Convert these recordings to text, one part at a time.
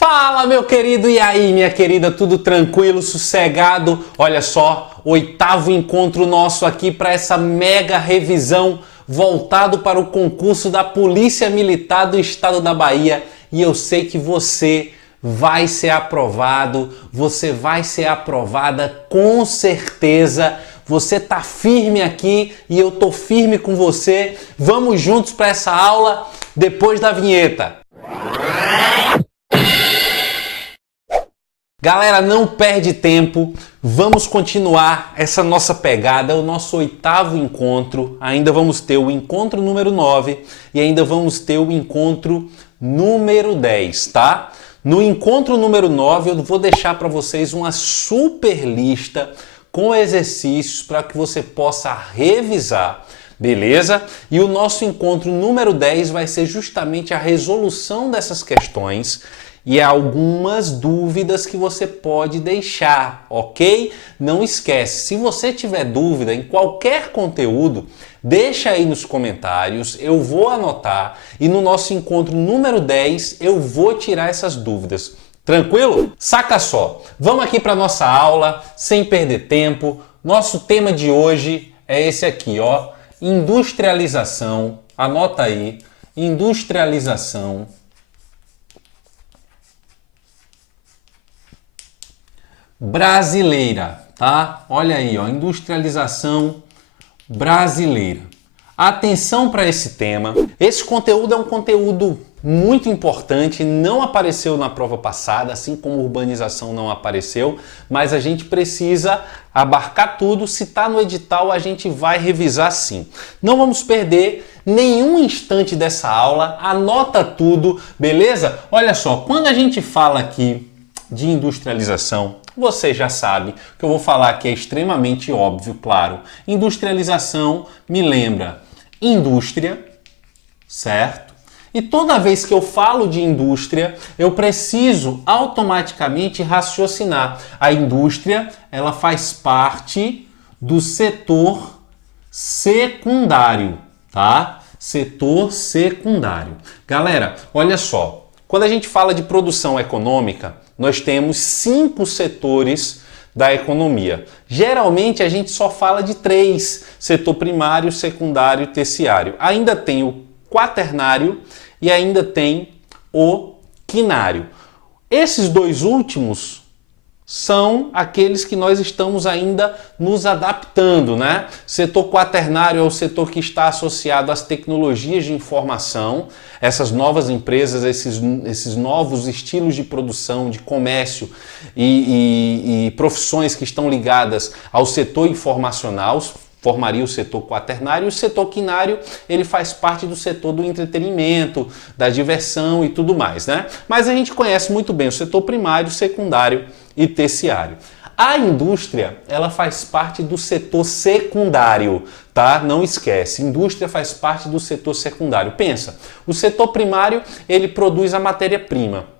Fala, meu querido, e aí, minha querida, tudo tranquilo, sossegado? Olha só, 8º encontro nosso aqui para essa mega revisão voltado para o concurso da Polícia Militar do Estado da Bahia. E eu sei que você vai ser aprovado, você vai ser aprovada com certeza. Você tá firme aqui e eu tô firme com você. Vamos juntos para essa aula depois da vinheta. Galera, não perde tempo, vamos continuar essa nossa pegada, o nosso 8º encontro. Ainda vamos ter o encontro número 9 e ainda vamos ter o encontro número 10, tá? No encontro número 9 eu vou deixar para vocês uma super lista com exercícios para que você possa revisar, beleza? E o nosso encontro número 10 vai ser justamente a resolução dessas questões e algumas dúvidas que você pode deixar, ok? Não esquece, se você tiver dúvida em qualquer conteúdo, deixa aí nos comentários, eu vou anotar e no nosso encontro número 10 eu vou tirar essas dúvidas. Tranquilo? Saca só, vamos aqui para nossa aula, sem perder tempo. Nosso tema de hoje é esse aqui, ó, industrialização. Anota aí, industrialização brasileira, tá? Olha aí, ó, industrialização brasileira. Atenção para esse tema. Esse conteúdo é um conteúdo muito importante, não apareceu na prova passada, assim como urbanização não apareceu, mas a gente precisa abarcar tudo. Se está no edital, a gente vai revisar sim. Não vamos perder nenhum instante dessa aula, anota tudo, beleza? Olha só, quando a gente fala aqui de industrialização, você já sabe que eu vou falar que é extremamente óbvio, claro. Industrialização me lembra indústria, certo? E toda vez que eu falo de indústria, eu preciso automaticamente raciocinar. A indústria, ela faz parte do setor secundário, tá? Setor secundário. Galera, olha só, quando a gente fala de produção econômica, nós temos 5 setores da economia. Geralmente a gente só fala de 3, setor primário, secundário e terciário. Ainda tem o quaternário e ainda tem o quinário. Esses dois últimos são aqueles que nós estamos ainda nos adaptando, né? Setor quaternário é o setor que está associado às tecnologias de informação, essas novas empresas, esses novos estilos de produção, de comércio e profissões que estão ligadas ao setor informacional, formaria o setor quaternário. E o setor quinário, ele faz parte do setor do entretenimento, da diversão e tudo mais, né? Mas a gente conhece muito bem o setor primário, secundário e terciário. A indústria, ela faz parte do setor secundário, tá? Não esquece, indústria faz parte do setor secundário. Pensa, o setor primário, ele produz a matéria-prima.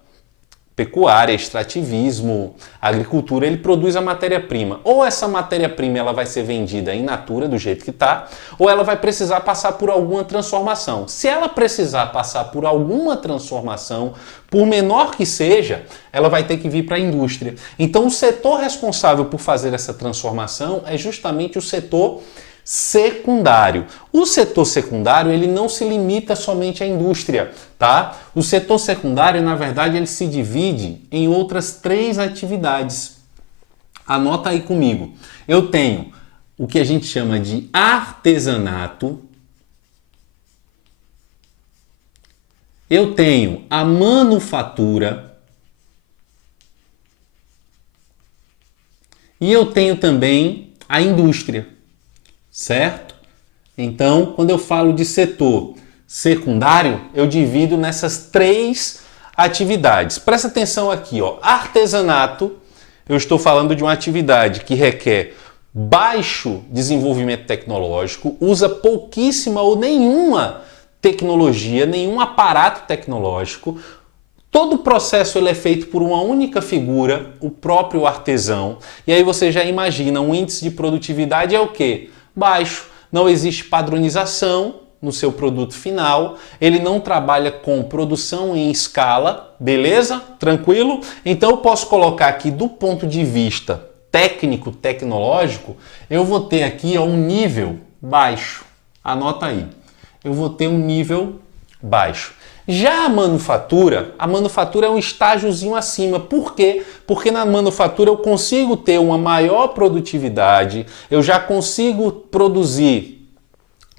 Pecuária, extrativismo, agricultura, ele produz a matéria-prima. Ou essa matéria-prima ela vai ser vendida in natura, do jeito que está, ou ela vai precisar passar por alguma transformação. Se ela precisar passar por alguma transformação, por menor que seja, ela vai ter que vir para a indústria. Então, o setor responsável por fazer essa transformação é justamente o setor secundário. O setor secundário, ele não se limita somente à indústria, tá? O setor secundário, na verdade, ele se divide em outras 3 atividades. Anota aí comigo. Eu tenho o que a gente chama de artesanato. Eu tenho a manufatura. E eu tenho também a indústria. Certo? Então, quando eu falo de setor secundário, eu divido nessas 3 atividades. Presta atenção aqui, ó. Artesanato, eu estou falando de uma atividade que requer baixo desenvolvimento tecnológico, usa pouquíssima ou nenhuma tecnologia, nenhum aparato tecnológico. Todo o processo ele é feito por uma única figura, o próprio artesão. E aí você já imagina, um índice de produtividade é o quê? Baixo. Não existe padronização, no seu produto final, ele não trabalha com produção em escala, beleza? Tranquilo? Então eu posso colocar aqui do ponto de vista técnico, tecnológico, eu vou ter aqui um nível baixo. Anota aí. Eu vou ter um nível baixo. Já a manufatura é um estágiozinho acima. Por quê? Porque na manufatura eu consigo ter uma maior produtividade, eu já consigo produzir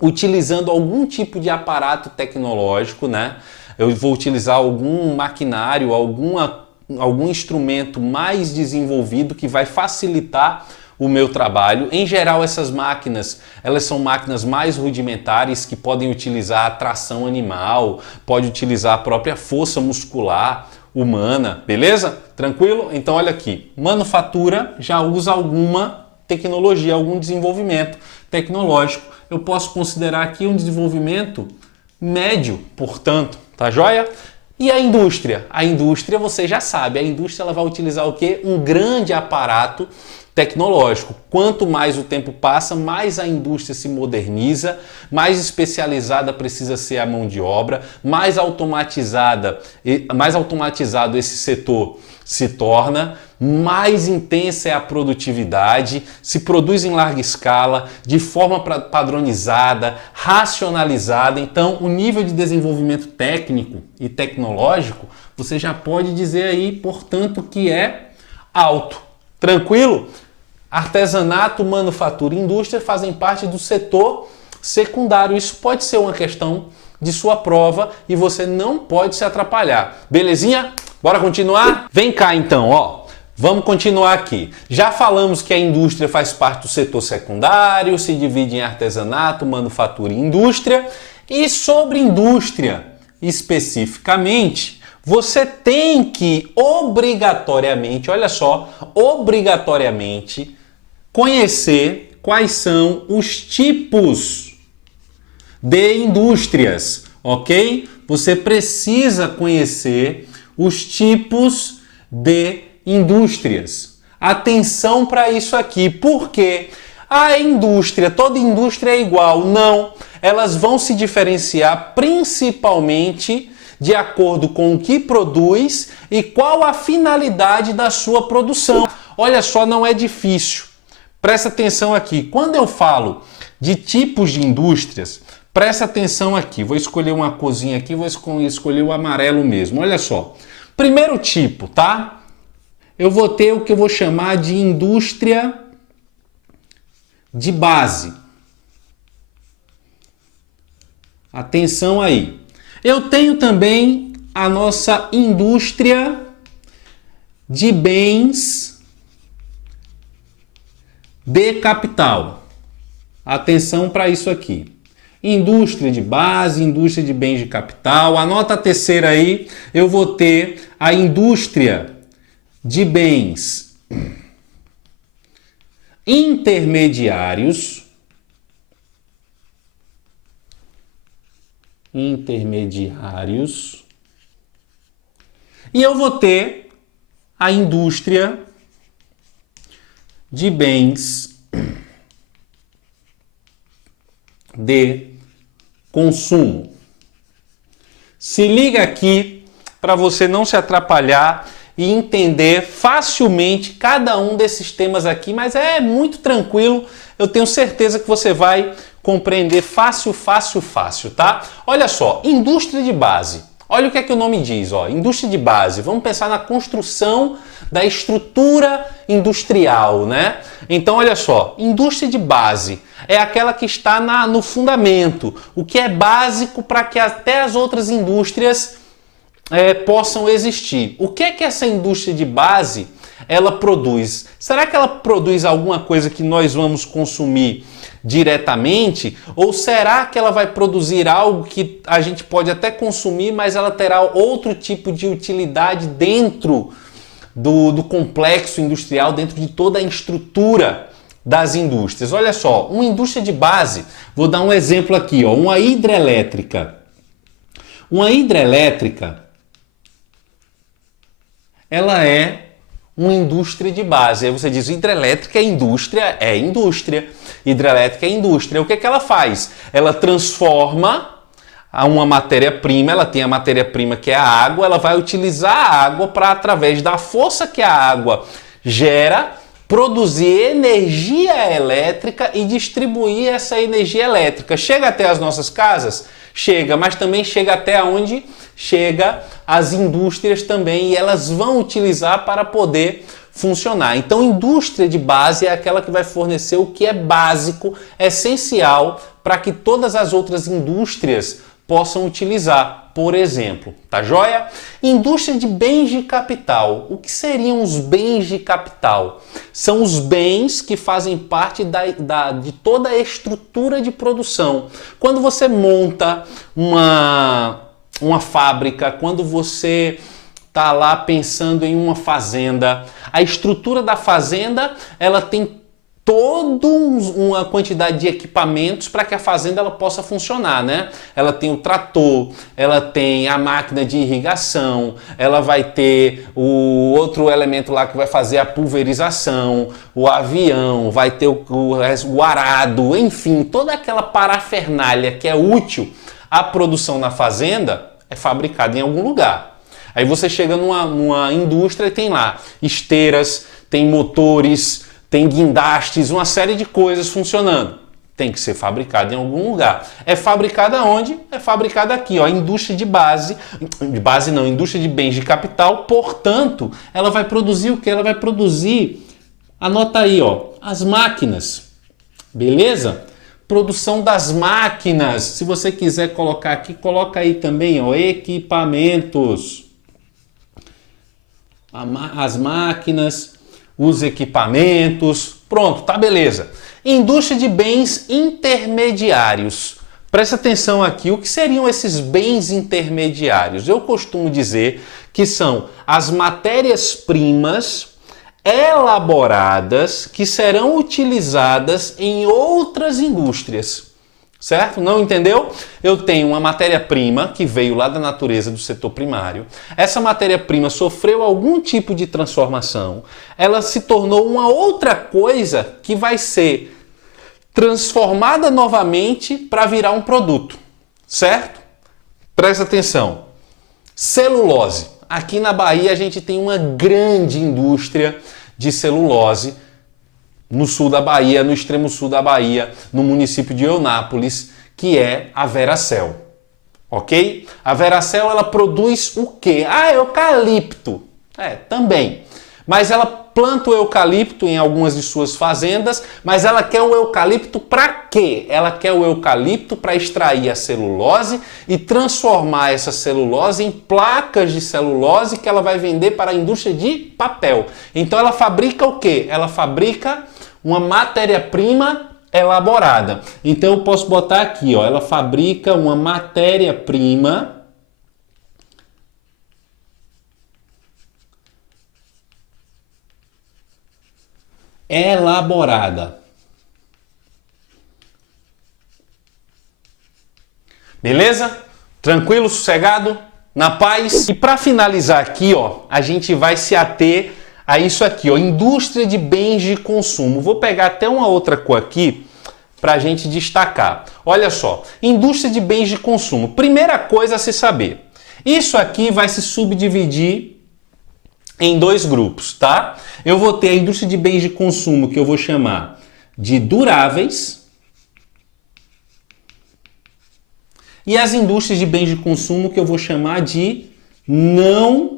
utilizando algum tipo de aparato tecnológico, né? Eu vou utilizar algum maquinário, algum instrumento mais desenvolvido que vai facilitar o meu trabalho. Em geral, essas máquinas, elas são máquinas mais rudimentares que podem utilizar a tração animal, pode utilizar a própria força muscular humana, beleza? Tranquilo? Então olha aqui, manufatura já usa alguma tecnologia, algum desenvolvimento tecnológico. Eu posso considerar aqui um desenvolvimento médio, portanto, tá joia? E a indústria? A indústria, você já sabe, a indústria ela vai utilizar o quê? Um grande aparato tecnológico. Quanto mais o tempo passa, mais a indústria se moderniza, mais especializada precisa ser a mão de obra, mais automatizado esse setor se torna, mais intensa é a produtividade, se produz em larga escala, de forma padronizada, racionalizada. Então, o nível de desenvolvimento técnico e tecnológico, você já pode dizer aí, portanto, que é alto. Tranquilo? Artesanato, manufatura e indústria fazem parte do setor secundário. Isso pode ser uma questão de sua prova e você não pode se atrapalhar. Belezinha? Bora continuar? Vem cá então, ó. Vamos continuar aqui. Já falamos que a indústria faz parte do setor secundário, se divide em artesanato, manufatura e indústria. E sobre indústria, especificamente, você tem que obrigatoriamente, olha só, obrigatoriamente conhecer quais são os tipos de indústrias, ok? Você precisa conhecer os tipos de indústrias. Atenção para isso aqui, porque a indústria, toda indústria é igual. Não, elas vão se diferenciar principalmente de acordo com o que produz e qual a finalidade da sua produção. Olha só, não é difícil. Presta atenção aqui. Quando eu falo de tipos de indústrias, presta atenção aqui. Vou escolher uma corzinha aqui, vou escolher o amarelo mesmo. Olha só. Primeiro tipo, tá? Eu vou ter o que eu vou chamar de indústria de base. Atenção aí. Eu tenho também a nossa indústria de bens de capital. Atenção para isso aqui. Indústria de base, indústria de bens de capital. Anota a terceira aí. Eu vou ter a indústria de bens intermediários. E eu vou ter a indústria de bens de consumo. Se liga aqui para você não se atrapalhar e entender facilmente cada um desses temas aqui, mas é muito tranquilo, eu tenho certeza que você vai compreender fácil, tá? Olha só, indústria de base. Olha o que o nome diz, ó, indústria de base. Vamos pensar na construção da estrutura industrial, né? Então, olha só, indústria de base é aquela que está no fundamento, o que é básico para que até as outras indústrias possam existir. O que é que essa indústria de base ela produz? Será que ela produz alguma coisa que nós vamos consumir diretamente? Ou será que ela vai produzir algo que a gente pode até consumir, mas ela terá outro tipo de utilidade dentro do complexo industrial, dentro de toda a estrutura das indústrias? Olha só, uma indústria de base, vou dar um exemplo aqui, ó, uma hidrelétrica. Uma hidrelétrica, ela é uma indústria de base. Aí você diz, hidrelétrica é indústria? É indústria. Hidrelétrica é indústria. O que é que ela faz? Ela transforma uma matéria-prima, ela tem a matéria-prima que é a água, ela vai utilizar a água para, através da força que a água gera, produzir energia elétrica e distribuir essa energia elétrica. Chega até as nossas casas? Chega, mas também chega até onde? Chega as indústrias também, e elas vão utilizar para poder funcionar. Então, indústria de base é aquela que vai fornecer o que é básico, essencial, para que todas as outras indústrias possam utilizar. Por exemplo, tá joia? Indústria de bens de capital. O que seriam os bens de capital? São os bens que fazem parte de toda a estrutura de produção. Quando você monta uma fábrica, quando você está lá pensando em uma fazenda, a estrutura da fazenda, ela tem toda uma quantidade de equipamentos para que a fazenda ela possa funcionar, né? Ela tem o trator, ela tem a máquina de irrigação, ela vai ter o outro elemento lá que vai fazer a pulverização, o avião, vai ter o arado, enfim, toda aquela parafernália que é útil à produção na fazenda é fabricada em algum lugar. Aí você chega numa indústria e tem lá esteiras, tem motores, tem guindastes, uma série de coisas funcionando. Tem que ser fabricado em algum lugar. É fabricada onde? É fabricada aqui, ó, indústria de base não, indústria de bens de capital. Portanto, ela vai produzir o que? Ela vai produzir, anota aí, ó, as máquinas. Beleza? Produção das máquinas. Se você quiser colocar aqui, coloca aí também, ó, equipamentos. As máquinas, os equipamentos, pronto, tá beleza. Indústria de bens intermediários. Presta atenção aqui, o que seriam esses bens intermediários? Eu costumo dizer que são as matérias-primas elaboradas que serão utilizadas em outras indústrias. Certo? Não entendeu? Eu tenho uma matéria-prima que veio lá da natureza do setor primário. Essa matéria-prima sofreu algum tipo de transformação. Ela se tornou uma outra coisa que vai ser transformada novamente para virar um produto. Certo? Presta atenção. Celulose. Aqui na Bahia a gente tem uma grande indústria de celulose. No sul da Bahia, no extremo sul da Bahia, no município de Eunápolis, que é a Veracel. Ok? A Veracel, ela produz o quê? Ah, eucalipto. Também. Mas ela planta o eucalipto em algumas de suas fazendas, mas ela quer o eucalipto para quê? Ela quer o eucalipto para extrair a celulose e transformar essa celulose em placas de celulose que ela vai vender para a indústria de papel. Então ela fabrica o quê? Ela fabrica uma matéria-prima elaborada. Então eu posso botar aqui, ó, ela fabrica uma matéria-prima elaborada. Beleza? Tranquilo, sossegado, na paz? E para finalizar aqui, ó, a gente vai se ater a isso aqui, ó, indústria de bens de consumo. Vou pegar até uma outra cor aqui para a gente destacar. Olha só, indústria de bens de consumo. Primeira coisa a se saber. Isso aqui vai se subdividir em dois grupos, tá? Eu vou ter a indústria de bens de consumo que eu vou chamar de duráveis e as indústrias de bens de consumo que eu vou chamar de não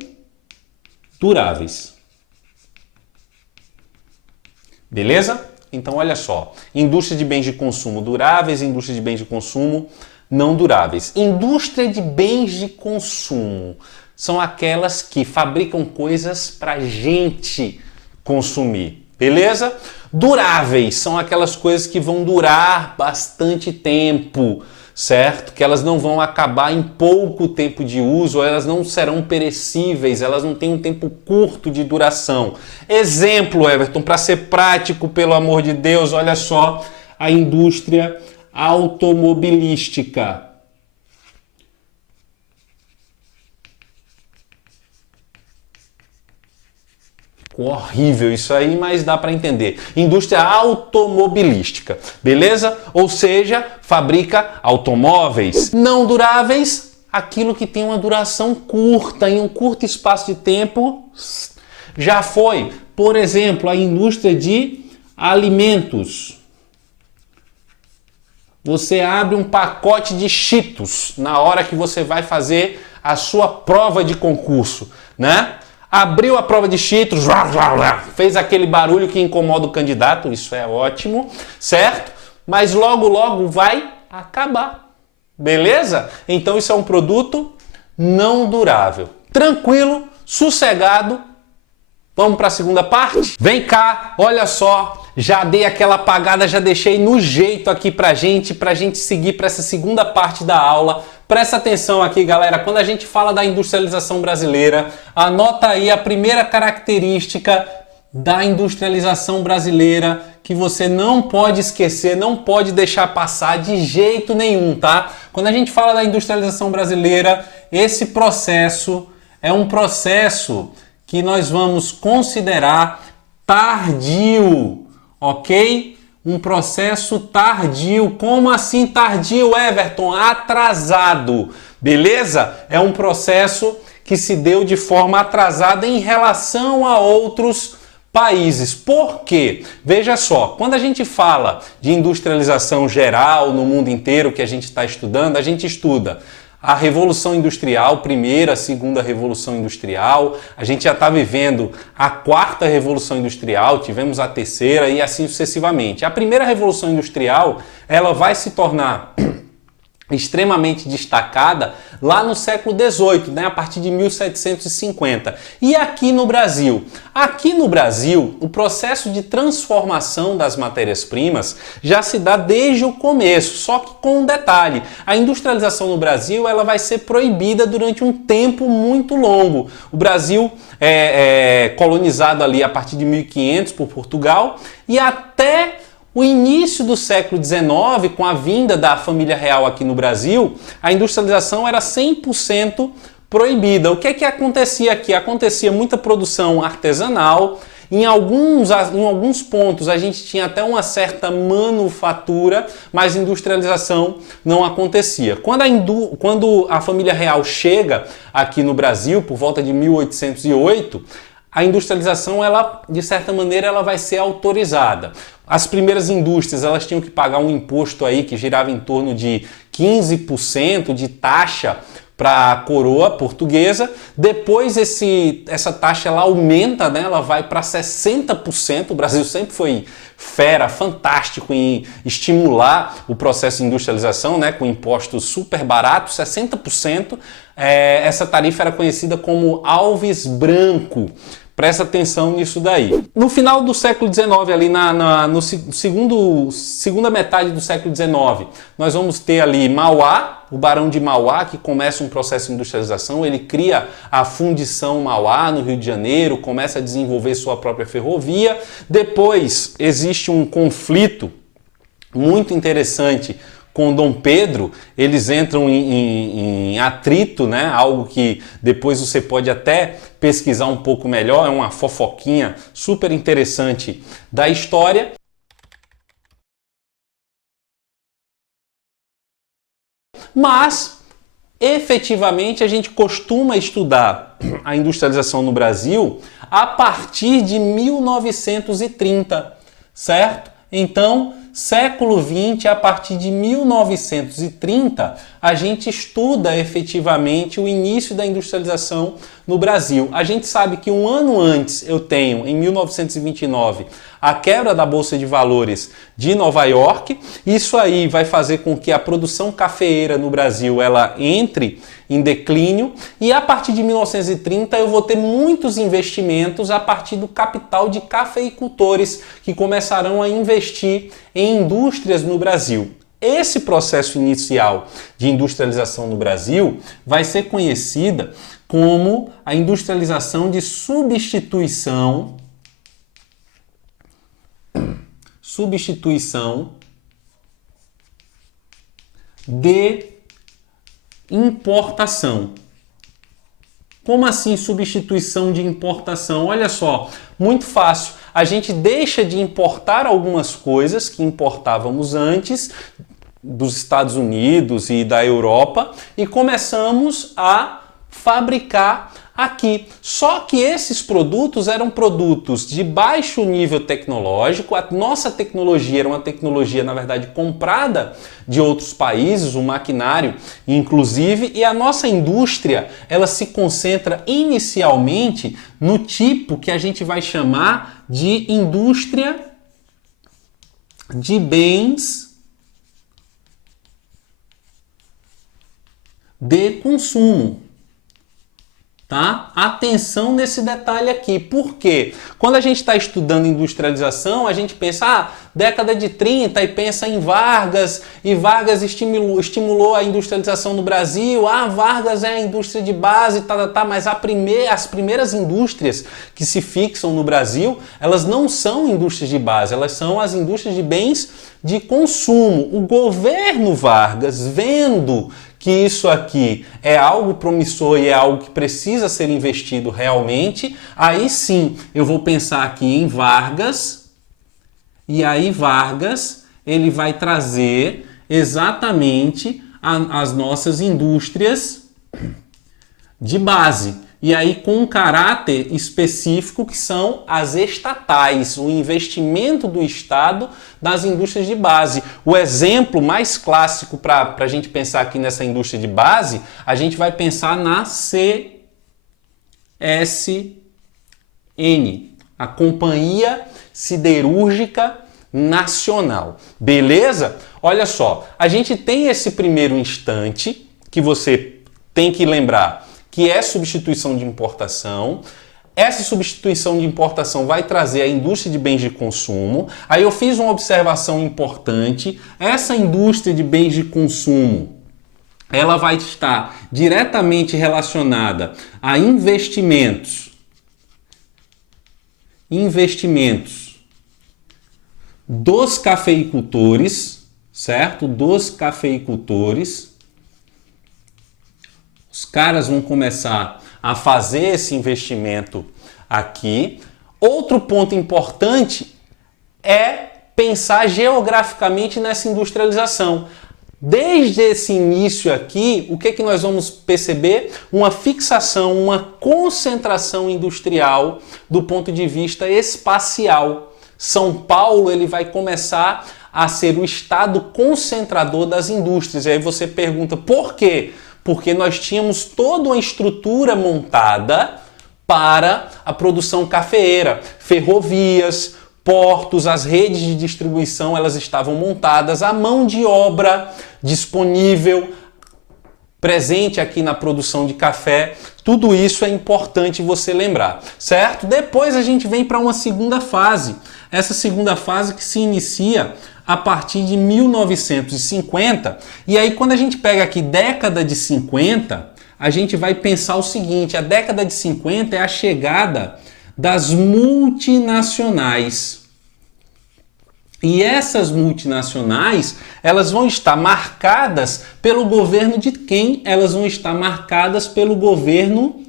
duráveis. Beleza? Então olha só, indústria de bens de consumo duráveis, indústria de bens de consumo não duráveis. Indústria de bens de consumo são aquelas que fabricam coisas para gente consumir, beleza? Duráveis são aquelas coisas que vão durar bastante tempo, certo? Que elas não vão acabar em pouco tempo de uso, ou elas não serão perecíveis, elas não têm um tempo curto de duração. Exemplo, Everton, para ser prático, pelo amor de Deus, olha só, a indústria automobilística. Ficou horrível isso aí, mas dá para entender. Indústria automobilística, beleza? Ou seja, fabrica automóveis não duráveis, aquilo que tem uma duração curta, em um curto espaço de tempo, já foi. Por exemplo, a indústria de alimentos. Você abre um pacote de Cheetos na hora que você vai fazer a sua prova de concurso, né? Abriu a prova de Cheetos, fez aquele barulho que incomoda o candidato, isso é ótimo, certo? Mas logo, logo vai acabar, beleza? Então isso é um produto não durável. Tranquilo, sossegado. Vamos para a segunda parte? Vem cá, olha só, já dei aquela apagada, já deixei no jeito aqui pra gente seguir para essa segunda parte da aula. Presta atenção aqui, galera, quando a gente fala da industrialização brasileira, anota aí a primeira característica da industrialização brasileira que você não pode esquecer, não pode deixar passar de jeito nenhum, tá? Quando a gente fala da industrialização brasileira, esse processo é um processo que nós vamos considerar tardio, ok? Um processo tardio. Como assim tardio, Everton? Atrasado, beleza? É um processo que se deu de forma atrasada em relação a outros países. Por quê? Veja só, quando a gente fala de industrialização geral no mundo inteiro que a gente está estudando, a gente estuda a Revolução Industrial, primeira, segunda Revolução Industrial, a gente já está vivendo a quarta Revolução Industrial, tivemos a terceira e assim sucessivamente. A primeira Revolução Industrial, ela vai se tornar extremamente destacada lá no século XVIII, né, a partir de 1750. E aqui no Brasil? Aqui no Brasil, o processo de transformação das matérias-primas já se dá desde o começo, só que com um detalhe. A industrialização no Brasil ela vai ser proibida durante um tempo muito longo. O Brasil é colonizado ali a partir de 1500 por Portugal e até o início do século XIX, com a vinda da família real aqui no Brasil, a industrialização era 100% proibida. O que é que acontecia aqui? Acontecia muita produção artesanal, em alguns pontos a gente tinha até uma certa manufatura, mas industrialização não acontecia. Quando a família real chega aqui no Brasil, por volta de 1808, a industrialização, ela, de certa maneira, ela vai ser autorizada. As primeiras indústrias, elas tinham que pagar um imposto aí que girava em torno de 15% de taxa para a coroa portuguesa. Depois essa taxa ela aumenta, né? Ela vai para 60%. O Brasil sempre foi fera, fantástico em estimular o processo de industrialização, né? Com impostos super baratos, 60%. Essa tarifa era conhecida como Alves Branco. Presta atenção nisso daí. No final do século XIX, ali segunda metade do século XIX, nós vamos ter ali Mauá, o Barão de Mauá, que começa um processo de industrialização. Ele cria a Fundição Mauá no Rio de Janeiro, começa a desenvolver sua própria ferrovia. Depois existe um conflito muito interessante com Dom Pedro, eles entram em atrito, né? Algo que depois você pode até pesquisar um pouco melhor, é uma fofoquinha super interessante da história. Mas, efetivamente, a gente costuma estudar a industrialização no Brasil a partir de 1930, certo? Então, século XX, a partir de 1930, a gente estuda efetivamente o início da industrialização no Brasil. A gente sabe que um ano antes eu tenho, em 1929, a quebra da Bolsa de Valores de Nova York. Isso aí vai fazer com que a produção cafeeira no Brasil ela entre em declínio, e a partir de 1930 eu vou ter muitos investimentos a partir do capital de cafeicultores que começarão a investir em indústrias no Brasil. Esse processo inicial de industrialização no Brasil vai ser conhecida como a industrialização de substituição de importação. Como assim substituição de importação? Olha só, muito fácil. A gente deixa de importar algumas coisas que importávamos antes dos Estados Unidos e da Europa e começamos a fabricar aqui. Só que esses produtos eram produtos de baixo nível tecnológico, a nossa tecnologia era uma tecnologia, na verdade, comprada de outros países, o maquinário inclusive, e a nossa indústria, ela se concentra inicialmente no tipo que a gente vai chamar de indústria de bens de consumo. Tá? Atenção nesse detalhe aqui. Por quê? Quando a gente está estudando industrialização, a gente pensa, década de 30 e pensa em Vargas, e Vargas estimulou a industrialização no Brasil, Vargas é a indústria de base, mas as primeiras indústrias que se fixam no Brasil, elas não são indústrias de base, elas são as indústrias de bens de consumo. O governo Vargas, vendo que isso aqui é algo promissor e é algo que precisa ser investido realmente, aí sim eu vou pensar aqui em Vargas, e aí Vargas ele vai trazer exatamente as nossas indústrias de base. E aí com um caráter específico que são as estatais, o investimento do Estado nas indústrias de base. O exemplo mais clássico para a gente pensar aqui nessa indústria de base, a gente vai pensar na CSN, a Companhia Siderúrgica Nacional. Beleza? Olha só, a gente tem esse primeiro instante que você tem que lembrar que é substituição de importação. Essa substituição de importação vai trazer a indústria de bens de consumo. Aí eu fiz uma observação importante. Essa indústria de bens de consumo, ela vai estar diretamente relacionada a investimentos dos cafeicultores, certo? Dos cafeicultores. Os caras vão começar a fazer esse investimento aqui. Outro ponto importante é pensar geograficamente nessa industrialização. Desde esse início aqui, o que nós vamos perceber? Uma fixação, uma concentração industrial do ponto de vista espacial. São Paulo ele vai começar a ser o estado concentrador das indústrias. E aí você pergunta, por quê? Porque nós tínhamos toda uma estrutura montada para a produção cafeeira, ferrovias, portos, as redes de distribuição, elas estavam montadas, a mão de obra disponível, presente aqui na produção de café, tudo isso é importante você lembrar, certo? Depois a gente vem para uma segunda fase, essa segunda fase que se inicia a partir de 1950, e aí quando a gente pega aqui década de 50, a gente vai pensar o seguinte, a década de 50 é a chegada das multinacionais. E essas multinacionais, elas vão estar marcadas pelo governo de quem? Elas vão estar marcadas pelo governo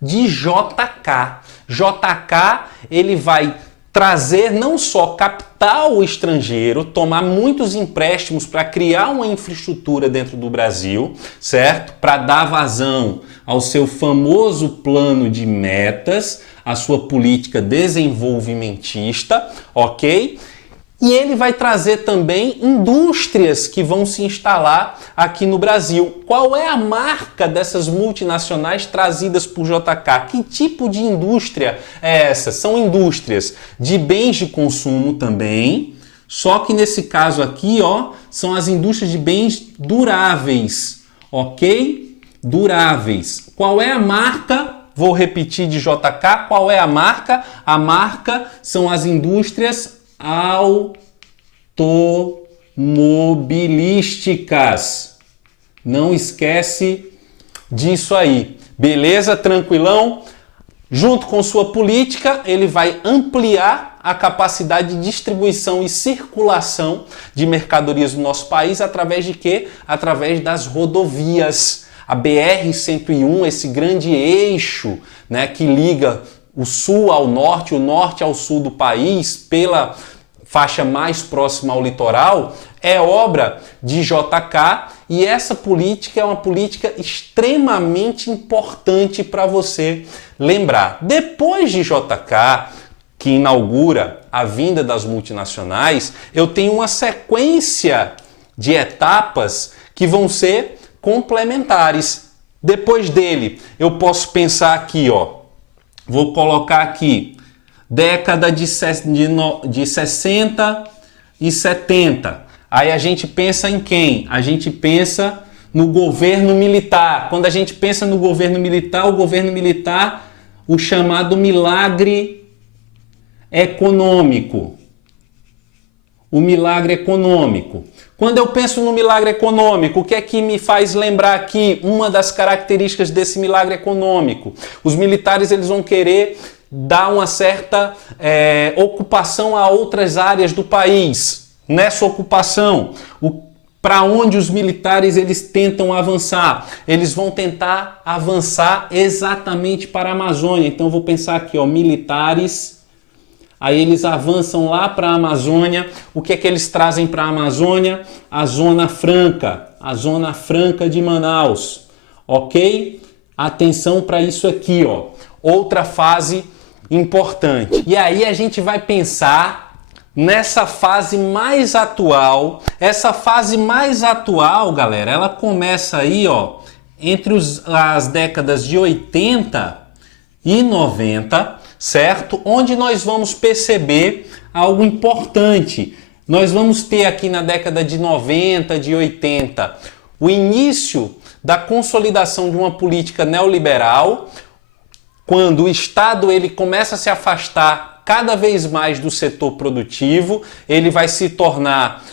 de JK. JK, ele vai trazer não só capital estrangeiro, tomar muitos empréstimos para criar uma infraestrutura dentro do Brasil, certo? Para dar vazão ao seu famoso plano de metas, a sua política desenvolvimentista, ok? E ele vai trazer também indústrias que vão se instalar aqui no Brasil. Qual é a marca dessas multinacionais trazidas por JK? Que tipo de indústria é essa? São indústrias de bens de consumo também, só que nesse caso aqui, ó, são as indústrias de bens duráveis, ok? Duráveis. Qual é a marca? Vou repetir de JK. Qual é a marca? A marca são as indústrias automobilísticas. Não esquece disso aí. Beleza? Tranquilão? Junto com sua política, ele vai ampliar a capacidade de distribuição e circulação de mercadorias no nosso país através de quê? Através das rodovias. a BR-101, esse grande eixo, né, que liga o sul ao norte, o norte ao sul do país, pela faixa mais próxima ao litoral, é obra de JK, e essa política é uma política extremamente importante para você lembrar. Depois de JK, que inaugura a vinda das multinacionais, eu tenho uma sequência de etapas que vão ser complementares. Depois dele, eu posso pensar aqui, ó, vou colocar aqui, década de 60 e 70. Aí a gente pensa em quem? A gente pensa no governo militar. Quando a gente pensa no governo militar, o chamado milagre econômico. O milagre econômico. Quando eu penso no milagre econômico, o que é que me faz lembrar aqui uma das características desse milagre econômico? Os militares eles vão querer dar uma certa ocupação a outras áreas do país. Nessa ocupação, para onde os militares eles tentam avançar? Eles vão tentar avançar exatamente para a Amazônia. Então eu vou pensar aqui, ó, militares. Aí eles avançam lá para a Amazônia. O que é que eles trazem para a Amazônia? A Zona Franca de Manaus, ok? Atenção para isso aqui, ó. Outra fase importante. E aí a gente vai pensar nessa fase mais atual. Essa fase mais atual, galera, ela começa aí, ó, entre as décadas de 80 e 90, certo? Onde nós vamos perceber algo importante. Nós vamos ter aqui na década de 90, de 80, o início da consolidação de uma política neoliberal, quando o Estado ele começa a se afastar cada vez mais do setor produtivo, ele vai se tornar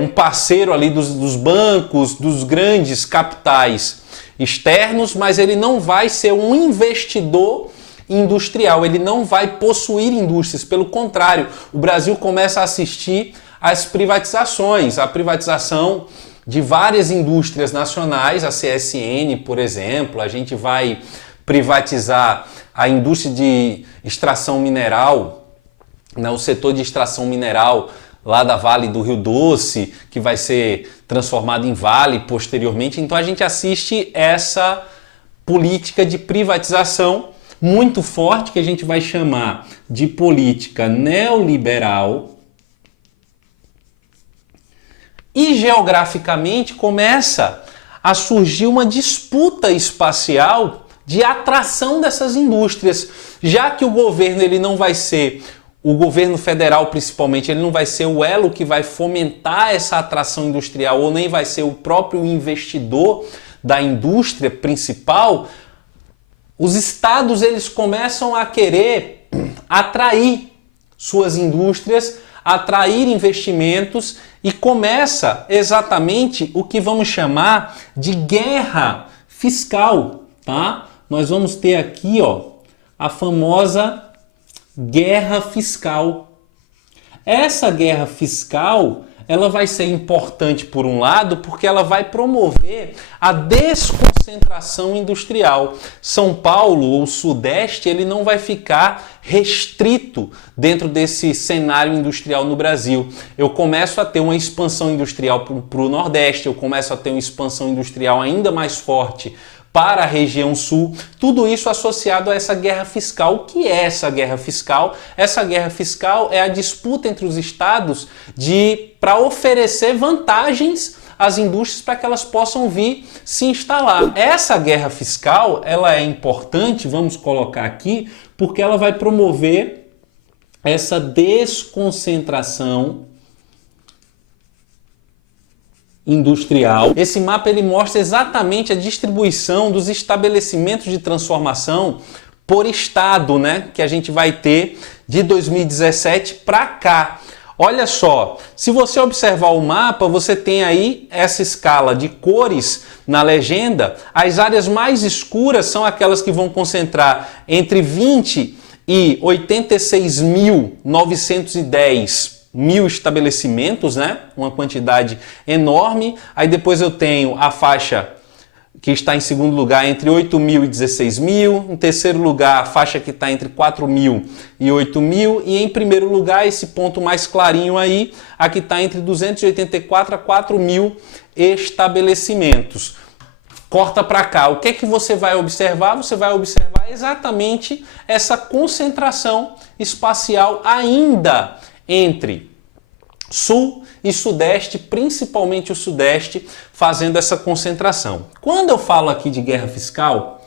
um parceiro ali dos bancos, dos grandes capitais externos, mas ele não vai ser um investidor industrial, ele não vai possuir indústrias, pelo contrário, o Brasil começa a assistir às privatizações, a privatização de várias indústrias nacionais, a CSN, por exemplo, a gente vai privatizar a indústria de extração mineral, né, o setor de extração mineral lá da Vale do Rio Doce, que vai ser transformado em Vale posteriormente. Então a gente assiste essa política de privatização muito forte, que a gente vai chamar de política neoliberal. E geograficamente começa a surgir uma disputa espacial de atração dessas indústrias, já que o governo ele não vai ser, o governo federal principalmente, ele não vai ser o elo que vai fomentar essa atração industrial, ou nem vai ser o próprio investidor da indústria principal. Os estados eles começam a querer atrair suas indústrias, atrair investimentos, e começa exatamente o que vamos chamar de guerra fiscal, tá? Nós vamos ter aqui, ó, a famosa guerra fiscal. Essa guerra fiscal, ela vai ser importante por um lado, porque ela vai promover a desconcentração industrial. São Paulo, ou Sudeste, ele não vai ficar restrito dentro desse cenário industrial no Brasil. Eu começo a ter uma expansão industrial para o Nordeste, eu começo a ter uma expansão industrial ainda mais forte para a região sul, tudo isso associado a essa guerra fiscal. O que é essa guerra fiscal? Essa guerra fiscal é a disputa entre os estados para oferecer vantagens às indústrias para que elas possam vir se instalar. Essa guerra fiscal, ela é importante, vamos colocar aqui, porque ela vai promover essa desconcentração industrial. Esse mapa ele mostra exatamente a distribuição dos estabelecimentos de transformação por estado, né, que a gente vai ter de 2017 para cá. Olha só, se você observar o mapa, você tem aí essa escala de cores na legenda. As áreas mais escuras são aquelas que vão concentrar entre 20 e 86.910 mil estabelecimentos, né? Uma quantidade enorme. Aí depois eu tenho a faixa que está em segundo lugar entre 8 mil e 16 mil. Em terceiro lugar, a faixa que está entre 4 mil e 8 mil. E em primeiro lugar, esse ponto mais clarinho aí, a que está entre 284 a 4 mil estabelecimentos. Corta para cá. O que é que você vai observar? Você vai observar exatamente essa concentração espacial ainda entre Sul e Sudeste, principalmente o Sudeste, fazendo essa concentração. Quando eu falo aqui de guerra fiscal,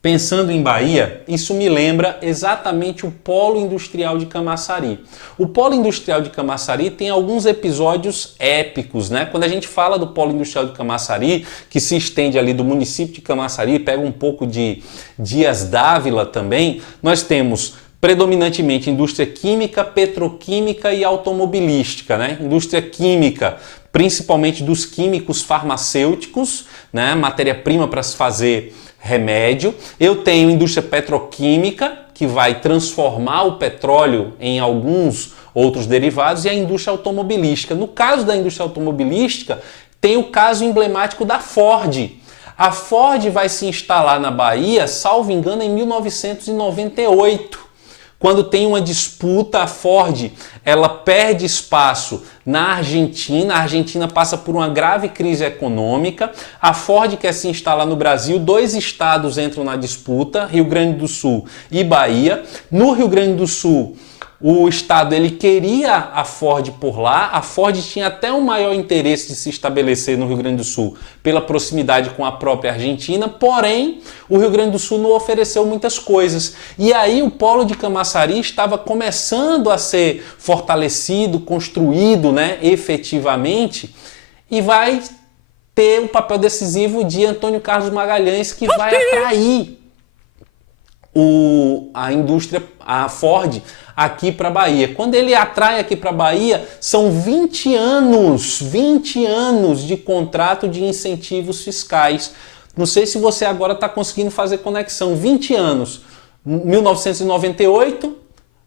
pensando em Bahia, isso me lembra exatamente o Polo Industrial de Camaçari. O Polo Industrial de Camaçari tem alguns episódios épicos, né? Quando a gente fala do Polo Industrial de Camaçari, que se estende ali do município de Camaçari, pega um pouco de Dias Dávila também, nós temos predominantemente indústria química, petroquímica e automobilística, né? Indústria química, principalmente dos químicos farmacêuticos, né? Matéria-prima para se fazer remédio. Eu tenho indústria petroquímica, que vai transformar o petróleo em alguns outros derivados, e a indústria automobilística. No caso da indústria automobilística, tem o caso emblemático da Ford. A Ford vai se instalar na Bahia, salvo engano, em 1998. Quando tem uma disputa, a Ford ela perde espaço na Argentina, a Argentina passa por uma grave crise econômica, a Ford quer se instalar no Brasil, 2 estados entram na disputa, Rio Grande do Sul e Bahia. No Rio Grande do Sul, o estado ele queria a Ford por lá, a Ford tinha até um maior interesse de se estabelecer no Rio Grande do Sul pela proximidade com a própria Argentina, porém o Rio Grande do Sul não ofereceu muitas coisas. E aí o polo de Camaçari estava começando a ser fortalecido, construído, né, efetivamente, e vai ter um papel decisivo de Antônio Carlos Magalhães, que vai atrair a Ford aqui para a Bahia. Quando ele atrai aqui para a Bahia, são 20 anos de contrato de incentivos fiscais. Não sei se você agora está conseguindo fazer conexão. 20 anos, 1998,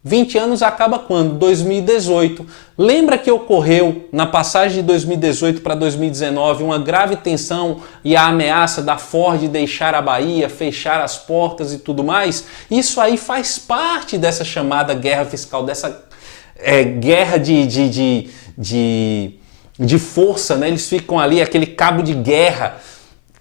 20 anos acaba quando? 2018. Lembra que ocorreu na passagem de 2018 para 2019 uma grave tensão e a ameaça da Ford deixar a Bahia, fechar as portas e tudo mais? Isso aí faz parte dessa chamada guerra fiscal, dessa guerra de força, né? Eles ficam ali, aquele cabo de guerra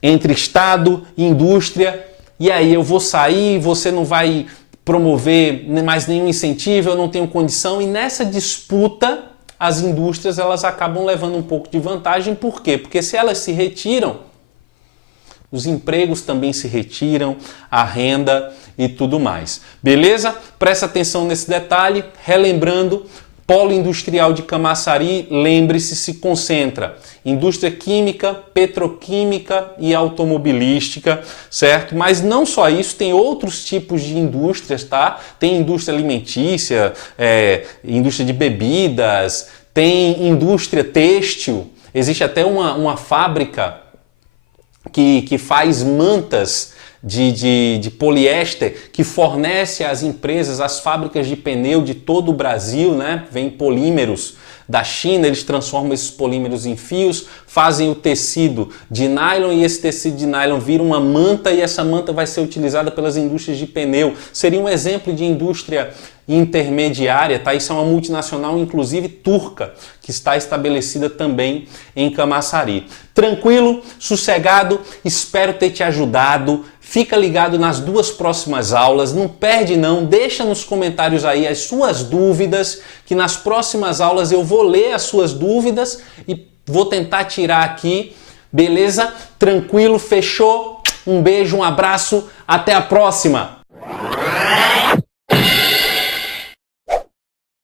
entre Estado e indústria, e aí eu vou sair, você não vai promover mais nenhum incentivo, eu não tenho condição, e nessa disputa as indústrias elas acabam levando um pouco de vantagem. Por quê? Porque se elas se retiram, os empregos também se retiram, a renda e tudo mais. Beleza? Presta atenção nesse detalhe, relembrando, Polo Industrial de Camaçari, lembre-se, se concentra indústria química, petroquímica e automobilística, certo? Mas não só isso, tem outros tipos de indústrias, tá? Tem indústria alimentícia, indústria de bebidas, tem indústria têxtil, existe até uma fábrica que faz mantas de poliéster, que fornece às empresas, às fábricas de pneu de todo o Brasil, né? Vem polímeros da China, eles transformam esses polímeros em fios, fazem o tecido de nylon, e esse tecido de nylon vira uma manta, e essa manta vai ser utilizada pelas indústrias de pneu. Seria um exemplo de indústria intermediária, tá? Isso é uma multinacional, inclusive turca, que está estabelecida também em Camaçari. Tranquilo, sossegado, espero ter te ajudado. Fica ligado nas 2 próximas aulas, não perde não, deixa nos comentários aí as suas dúvidas, que nas próximas aulas eu vou ler as suas dúvidas e vou tentar tirar aqui, beleza? Tranquilo, fechou? Um beijo, um abraço, até a próxima!